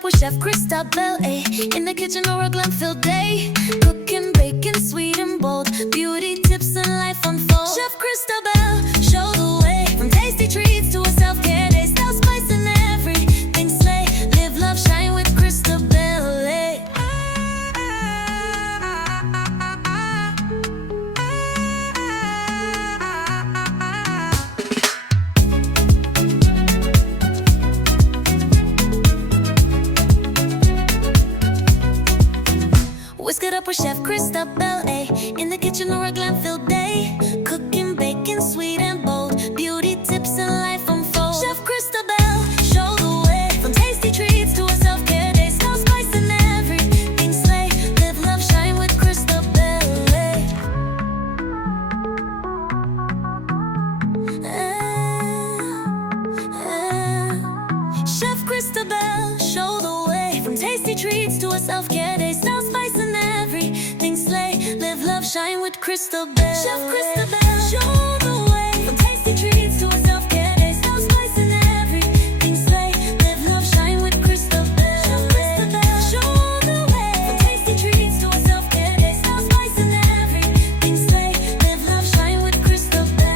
up with Chef Christabel A in the kitchen or a glam-filled day. Cooking, baking, sweet and bold, beauty tips and life unfold. Chef Christabel, show the way. From tasty treats to a self-care day, style, spice and everything slay. Live, love, shine with Christabel A. Whisk it up with Chef Christabel A in the kitchen or a glam-filled day. Cooking, baking, sweet and bold, beauty tips and life unfold. Chef Christabel, show the way. From tasty treats to a self-care day, style, spice and everything slay. Live, love, shine with Christabel A. Chef Christabel, show the way. From tasty treats to a self-care day, style, spice and everything slay. Live, love, shine with Christabel. Chef Christabel, show the way. From tasty treats to a self-care day, style, spice and everything slay. Live, love, shine with Christabel. Chef Christabel, show the way. From tasty treats to a self-care day, style, spice and everything slay. Live, love, shine with Christabel.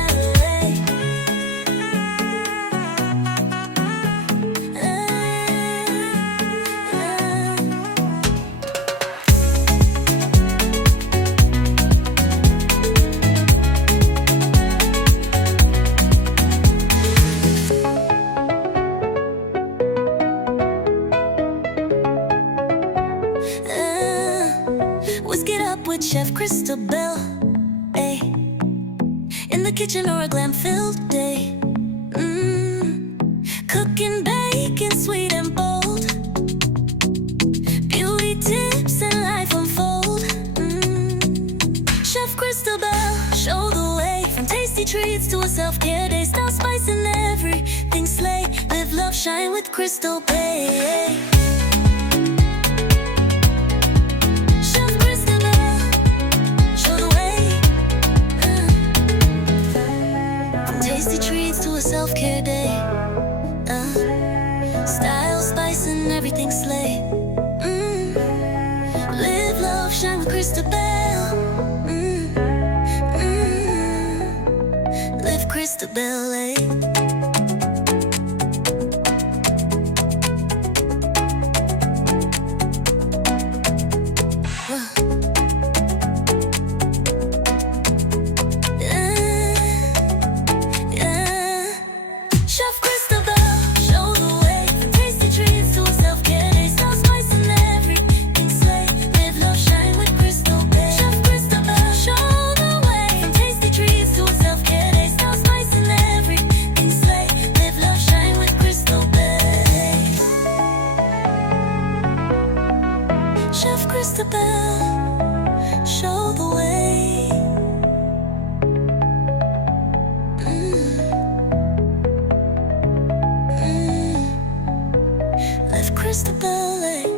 Whisk it up with Chef Christabel A in the kitchen or a glam-filled day. Cooking, baking, sweet and bold, beauty tips and life unfold. Chef Christabel, show the way. From tasty treats to a self-care day, style, spice and everything slay. Live, love, shine with Christabel A. Tasty treats to a self-care day, style, spice and everything slay. Live, love, shine with Christabel. Live Christabel A. Chef Christabel, show the way. Live Christabel A.